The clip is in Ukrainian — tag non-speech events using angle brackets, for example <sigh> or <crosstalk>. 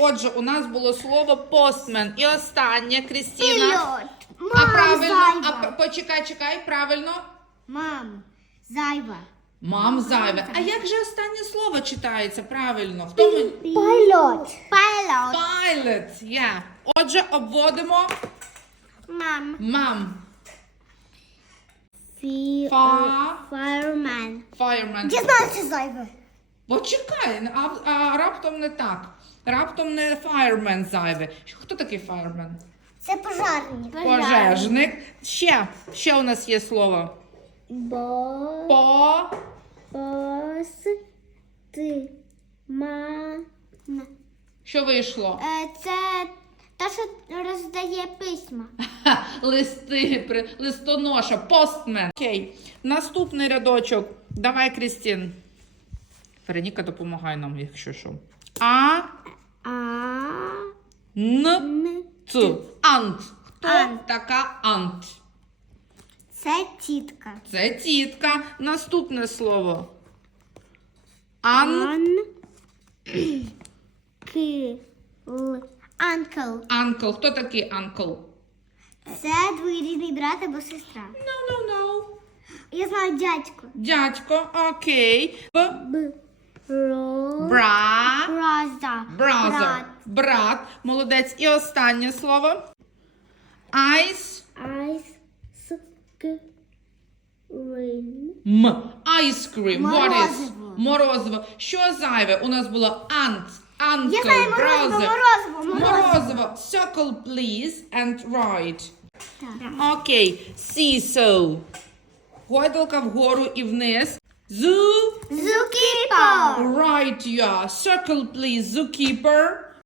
Отже, у нас було слово постмен. І останнє, Крістіна. Пілот. А Мам, правильно, а зайва. п- почекай, чекай, правильно. Мам, зайва. Мам зайве. А як же останнє слово читається правильно? Хто ми? Пілот. Пілот. Pilot, yeah. Отже, обводимо Мам. мам. Фі... Фа. Fireman. Fireman. Я це зайве. Почекай, а, а раптом не так. Раптом не fireman зайве. Хто такий fireman? Це пожарні. Пожежник. Ще, ще у нас є слово. Бо... По. Пос... Ти... Ма... На. Що вийшло? Е, Це та, що роздає письма. <laughs> Листи, при- листоноша, постмен. Окей. Наступний рядочок. Давай, Крістін. Вероніка, допомагай нам, якщо що. А. А... Н. Ц. Ант. Хто Ант. така ант? Це тітка. Це тітка. Наступне слово. Ан. Ан... Анкл. Анкл. Хто такий анкл? Це двоюрідний брат або сестра. No, no, no. Я знаю дядько. Дядько. Окей. Б. Б... Бра. Браза. Brother. Брат. Брат. Молодець. І останнє слово. Айс. Айс... С... К... Рин. М. Ice cream. What is? Морозиво. Морозиво. Що зайве? У нас було aunt, uncle, Я знаю морозиво, brother. морозиво, морозиво. Морозиво. Circle, please, and write. Так. Окей. Seesaw. Гойдалка вгору і вниз. Zoo? Zookeeper. Right, yeah. Circle, please, zookeeper.